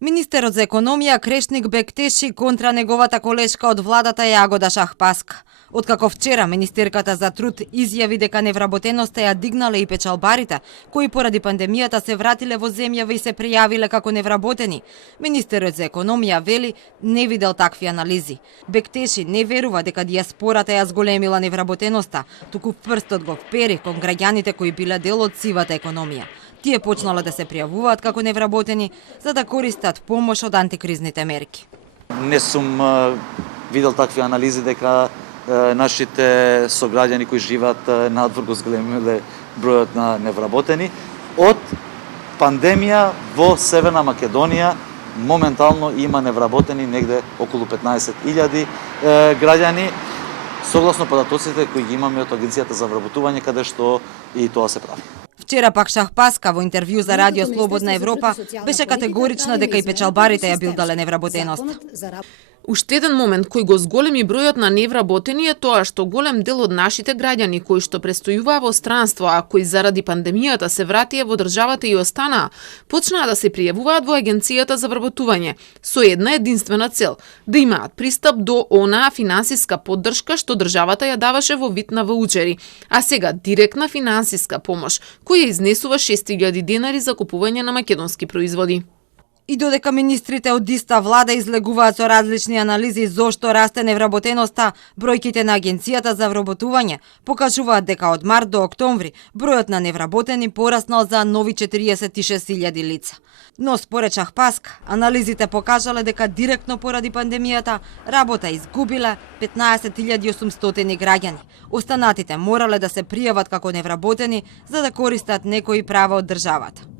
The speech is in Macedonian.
Министерот за економија Крешник Бектеши контра неговата колешка од владата Јагода Шахпаска. Откако вчера министерката за труд изјави дека невработеноста ја дигнале и печалбарите, кои поради пандемијата се вратиле во земјава и се пријавиле како невработени, министерот за економија вели не видел такви анализи. Бектеши не верува дека дијаспората ја зголемила невработеноста, туку прстот го впери кон граѓаните кои биле дел од сивата економија. Тие почнале да се пријавуваат како невработени за да користат помош од антикризните мерки. Не сум видел такви анализи дека нашите сограѓани кои живеат надвор го зголемиле бројот на невработени. Од пандемија во Северна Македонија моментално има невработени негде околу 15.000 граѓани, согласно податоците кои ги имаме од Агенцијата за вработување, каде што и тоа се прави. Вчера пак Шахпаска во интервју за Радио Слободна Европа беше категорична дека и печалбарите ја билдале невработеност. Уште еден момент кој го зголеми бројот на невработени е тоа што голем дел од нашите граѓани кои што престојуваа во странство, а кои заради пандемијата се вратија во државата и останаа, почнаа да се пријавуваат во Агенцијата за вработување со една единствена цел – да имаат пристап до онаа финансиска поддршка што државата ја даваше во вид на ваучери, а сега директна финансиска помош која изнесува 6.000 денари за купување на македонски производи. И додека министрите од иста влада излегуваат со различни анализи зошто расте невработеноста, бројките на Агенцијата за вработување покажуваат дека од март до октомври бројот на невработени пораснал за нови 46.000 лица. Но според Шахпаска, анализите покажале дека директно поради пандемијата работа изгубиле 15.800 граѓани. Останатите морале да се пријават како невработени за да користат некои права од државата.